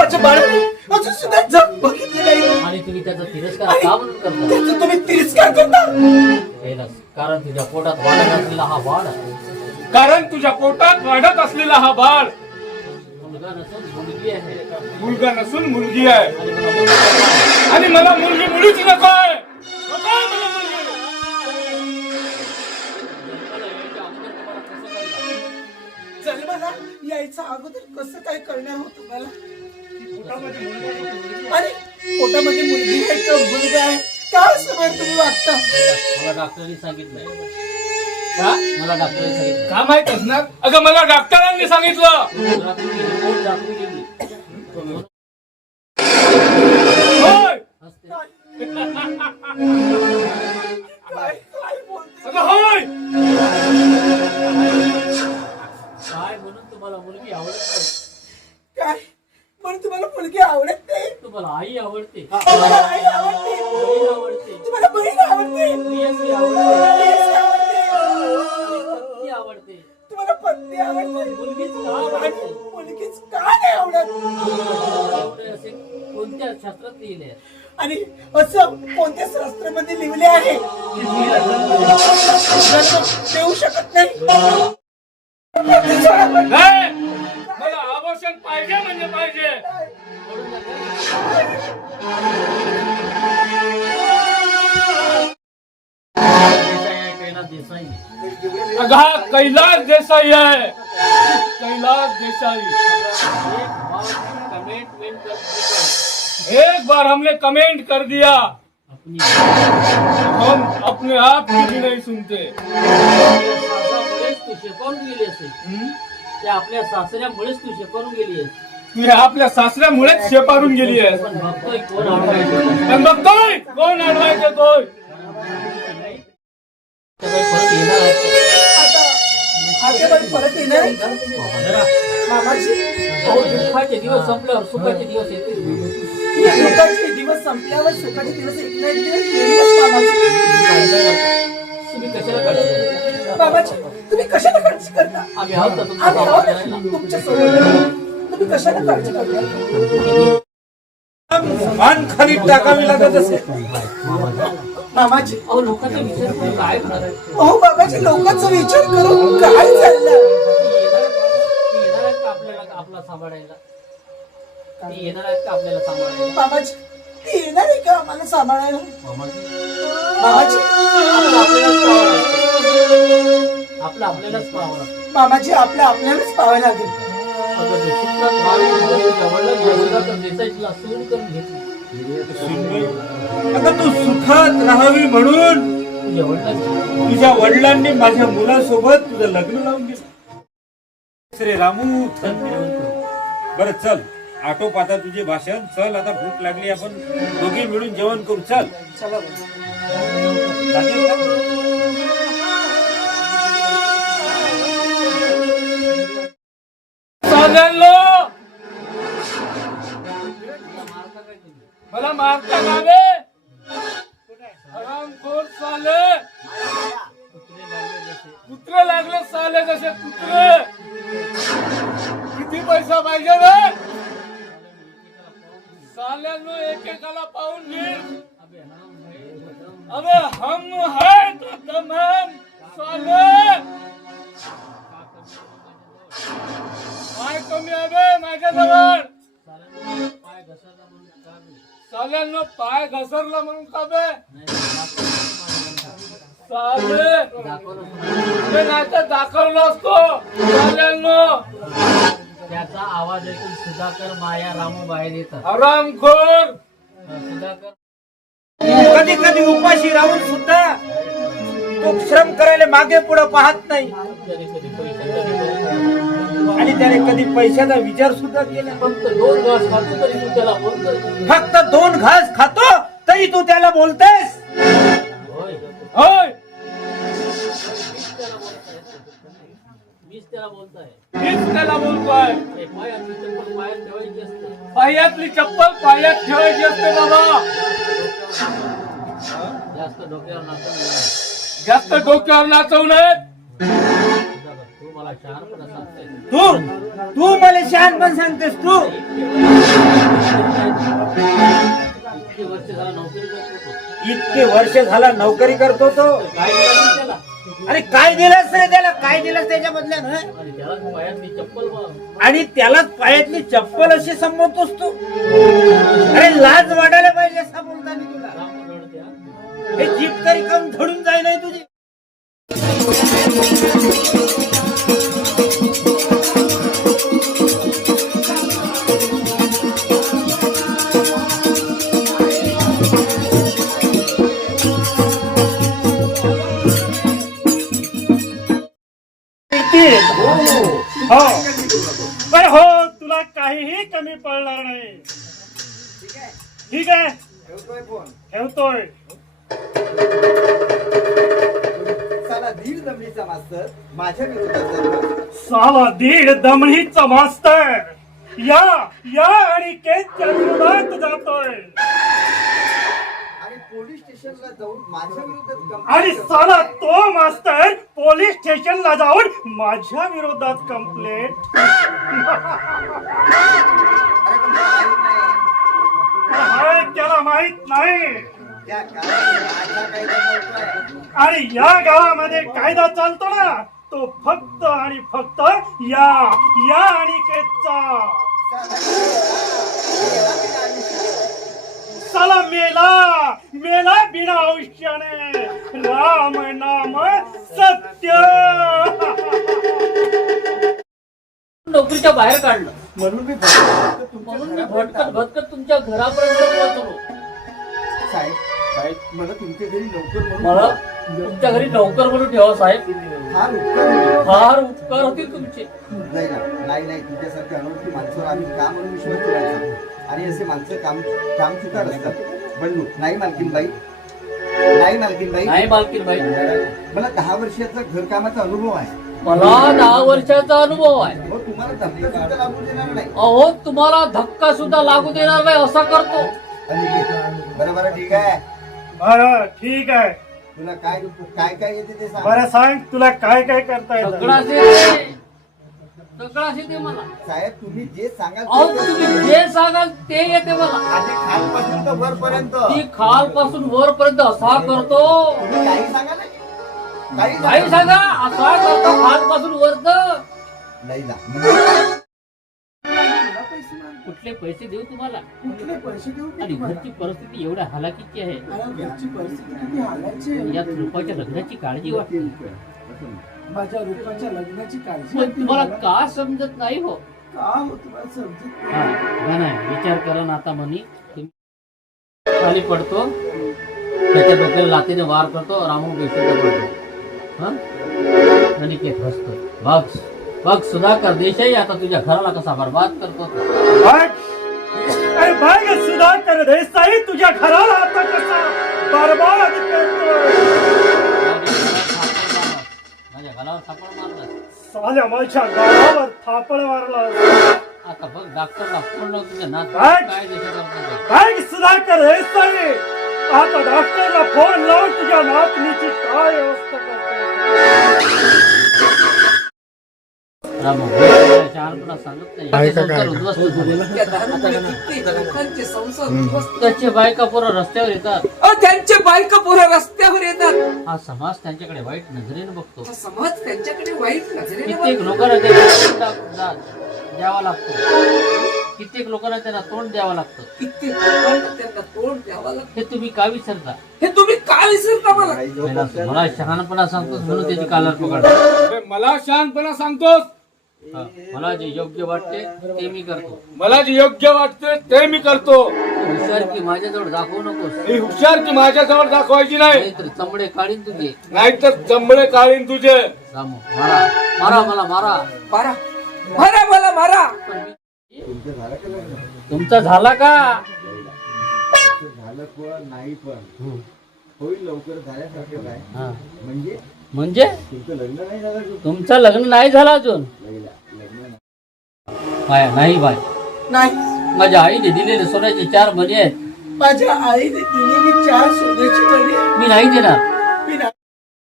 माझ्या बाळाने अजून सुद्धा जग बघितलं नाही आणि तुम्ही त्याचा तिरस्कार का म्हणून करता? त्याचा तुम्ही तिरस्कार करता कारण तुझ्या पोटात वाढत असलेला हा बाळ कारण तुझ्या पोटात वाढत असलेला हा बाळ मुलगा नसून मुलगी आहे. मुलगा नसून मुलगी आहे आणि मला मुलगी नको आहे. आणि मला मुलगी मुळीच नकोय. नकोय मला मुलगी. जन्माला यायचा अगोदर कसं काय करणार होतं मला आणि पोटामध्ये मुलगी आहे का मुलगा आहे काय समोर तुम्ही वागता मला डॉक्टरांनी सांगितलंय का? मला डॉक्टरांनी सांगितलं का माहित असणार? अगं मला डॉक्टरांनी सांगितलं. रिपोर्ट दाखवून गेली. होय. काय काय बोलते अगं होय. काय म्हणून तुम्हाला मुलगी आवडत नाही? काय म्हणून तुम्हाला मुलगी आवडत नाही तुम्हाला आई आवडते, तुम्हाला आई आवडते बहीण आवडते, तुम्हाला बहीण आवडते प्रियसी आवडते, प्रियसी आवडते पत्नी आवडते. तुम्हाला पत्नी आवडते मुलगीच का आणि आवडते? मुलगीच का नाही आवडत एवढे असे कोणत्या शास्त्रात लिहिले? आणि असं कोणत्या शास्त्रामध्ये लिहिले आहे की मुलीला जन्म देऊ शकत नाही नाही. मला आभूषण पाहिजे म्हणजे पाहिजे. देसाई अगं हा कैलास देसाई आहे. कैलास देसाई. एक बार हमने कमेंट कर दिया अपनी हम अपने आप की भी नहीं सुनते. तू शेपावून गेली असेल. त्या आपल्या सासऱ्यामुळेच तू शेपावून गेली आहेस. तू आपल्या सासऱ्यामुळेच शेपारून गेली आहे. पण बघतोय कोण अडवायचं. पण बघतोय कोण अडवायचे कोण. परत येणार आहे. आता बाई परत येणार आहे का? मामाजी दुःखाचे दिवस संपल्यावर सुखाचे दिवस येतील. या दुःखाचे दिवस संपल्यावर सुखाचे दिवस एक ना एक दिवस येईलच मामाजी तुम्ही कशाला काळजी करता? बाबाजी तुम्ही कशाला काळजी करता आम्ही आहोत ना तुमच्या आम्ही आहोत सोबत ना करायला. तुमच्या सोबत तुम्ही कशाला काळजी करता मान खाली टाकावी लागत असे. मामाजी अहो लोकांचा विचार करून काय होणार आहे? अहो बाबाजी लोकांचा विचार करून काय चाललं ती येणार आहेत का आपल्याला आपला सांभाळायला? ती येणार आहेत का आपल्याला सांभाळायला? बाबाजी ती येणार आहे का आम्हाला सांभाळायला मामाजी, मामाजी आपलं आपल्यालाच पाहावं लागतं. मामाजी आपल्या आपल्यालाच पाहावं लागेल अगं ते सुखात राहावी म्हणून जवळला घेऊन तर देसाईला सून करून घेतली. आता तू सुखात राहावी म्हणून तुझ्या वडिलांची तुझ्या वडिलांनी माझ्या मुलासोबत तुझं लग्न लावून दिलं. श्री रामू बरं चल आटोप आता तुझे भाषण. चल आता भूक लागली आपण दोघी मिळून जेवण करू. चल चला लागेल का? साल्यांनो, मला मारता का बे? हरामखोर साले. कुत्रे लागले साले जसे कुत्रे. किती पैसा पाहिजे रे? साल्यांनो एकेकाला पाहून घे. अबे हम है तो तमाम साले. काय कमी आहे माझ्याजवळ? पाय घसरला म्हणून का बे? साल्यांनो पाय घसरला म्हणून का बे? नाही, साले दाखवलं. ते नातं दाखवलं असतो. साल्यांनो त्याचा आवाज ऐकून सुधाकर माया रामू बाहेर येतात. हरामखोर. सुधाकर कधी कधी उपाशी राहून सुद्धा तो श्रम करायला मागे पुढे पाहत नाही कधी कधी पैशाचा विचार आणि त्याने कधी पैशाचा विचार सुद्धा केला. फक्त 2 घास खातो तरी तू त्याला बोलतोय. फक्त 2 घास खातो तरी तू त्याला बोलतेस. होय, होय मीच त्याला बोलताय. मीच त्याला बोलतोय. हे पाय आपली चप्पल पायात ठेवायची असते. पायातली चप्पल पायात ठेवायची असते बाबा. जास्त डोक्यावर नाचवू नये. जास्त डोक्यावर नाचवू नये. सुधाकर तू मला शहाणपणा सांगतोय. तू मला शहाणपण सांगतेस तू? किती वर्ष झाला नोकरी करतो तू? इतके वर्ष झाला नोकरी करतो तो. काय दिलं त्याला? अरे काय दिलंस रे त्याला? काय दिलंस त्याच्या बदल्यानं? आणि त्याला पायातली चप्पल बघ. आणि त्यालाच पायातली चप्पल अशी संबोधतोस तू? अरे लाज वाटायला पाहिजे असं बोलताना तुला. राम रडते, हा. हे जीप तरी कम धडून जाई नाही तुझी. हो पण हो तुला काहीही कमी पडणार नाही. ठीक आहे ठेवतोय. साला दीड दमडीचा मास्तर माझ्या विरोधात झाला. साला दीड दमडीचा मास्तर या आणि केसच्या विरोधात जातोय. आणि पोलीस स्टेशनला जाऊन माझ्या विरोधात आणि साला तो मास्तर पोलीस स्टेशनला जाऊन माझ्या विरोधात कंप्लेंट. हाय त्याला माहित नाही. त्या काळात माझा कायदा नव्हता. आणि या गावामध्ये कायदा चालतो ना तो फक्त आणि फक्त या आणि केसचा. साला मेला बिना आयुष्याने. राम नाम सत्य. नोकरीच्या बाहेर काढलं म्हणून मी म्हणून मी भटकत तुमच्या घरापर्यंत पोहोचलो. साहेब मला तुमच्या घरी नोकर म्हणून मला तुमच्या घरी नोकर म्हणून ठेवा साहेब. फार उपकार होईल. फार उपकार होतील तुमचे. नाही तुमच्यासारख्या अनोळखी माणसावर आम्ही का म्हणून विश्वास ठेवायचा. आणि असे माणसं काम चुकार असतात. पण नाही मालकीन बाई. नाही मालकीन बाई. मला 10 वर्षाचा घरकामाचा अनुभव आहे. मला 10 वर्षाचा अनुभव आहे. मग तुम्हाला धक्का सुद्धा लागू देणार नाही. अहो तुम्हाला धक्का सुद्धा लागू देणार नाही असा करतो. बरं ठीक आहे. बरं ठीक आहे. तुला काय येते ते सांग. बरं सांग तुला काय करता सगळा येतं. ते मला. साहेब तुम्ही जे सांगाल अहो तुम्ही जे सांगाल ते येते मला. आधी खालपासून तर वरपर्यंत ती खालपासून वरपर्यंत असा करतो. तुम्ही काही सांगा नाही. काही सांगा असा करतो खालपासून वरत. नाही ना. कुठले पैसे देऊ तुम्हाला? कुठले पैसे देऊ आणि घरची परिस्थिती एवढ्या हालाकीची आहे. घरची परिस्थिती किती हालाची आहे. यात रुपाच्या लग्नाची काळजी वाटते. माझ्या रूपाच्या लग्नाची काळजी पण तुम्हाला का समजत नाही हो? का हो तुम्हाला समजत हा, नाही विचार करा ना आता म्हणी. तुम्ही खाली पडतो त्याच्या डोक्याला लातीने वार करतो. रामू बेशुद्ध पडतो. हा अनिकेत हसतो. बघ सुधाकर देसाई आता तुझ्या घराला कसा बर्बाद करतो. बघ सुधाकर देसाई तुझ्या घराला आता कसा बर्बाद करतो. माझ्या घरावर थापड मारला. साल्या माझ्या गावावर थापड मारला. आता बघ डॉक्टरला फोन लावून तुझ्या नात काय? काय देशा करतो. बघ सुधाकर देसाई आता डॉक्टरला फोन लावून तुझ्या नातनीची काय व्यवस्था करतो. रामू शहाणपणा सांगत नाही. संसार उद्ध्वस्त झाले. त्याचे बायका पोरं रस्त्यावर येतात. त्यांचे बायका पोरं रस्त्यावर येतात. हा समाज त्यांच्याकडे वाईट नजरेने बघतो. हा समाज त्यांच्याकडे वाईट नजरेने कित्येक बघतो. लोकांना त्यांना द्यावा लागतो. कित्येक लोकांना त्यांना तोंड द्यावं लागतं. कित्येक लोकांना त्यांना तोंड द्यावं लागतं. हे तुम्ही का विसरता? हे तुम्ही का विसरता मला? मला शहाणपणा सांगतोस म्हणून त्याची कालर पकडतो. मला शहाणपणा सांगतोस. मला जे योग्य वाटते ते मी करतो. मला जे योग्य वाटते ते मी करतो. हुशार की माझ्याजवळ दाखवू नकोस. ही हुशार की माझ्याजवळ दाखवायची नाही. नाहीतर चमडे काढीन तुझे. नाहीतर जंबळे काढीन तुझे. रामू मारा मला मारा. मारा मारा मला मारा. तुमचा झाला का? झालं पण नाही पण होईल लवकर झाल्यासारखं काय. हा. म्हणजे म्हणजे तुमचं लग्न नाही झालं. तुमचं लग्न नाही झालं अजून? नाही बाय. नाही माझ्या आईने दिलेले सोन्याचे 4 मणी आहेत. माझ्या आईने दिलेली 4 सोन्याची मणी मी नाही देणार.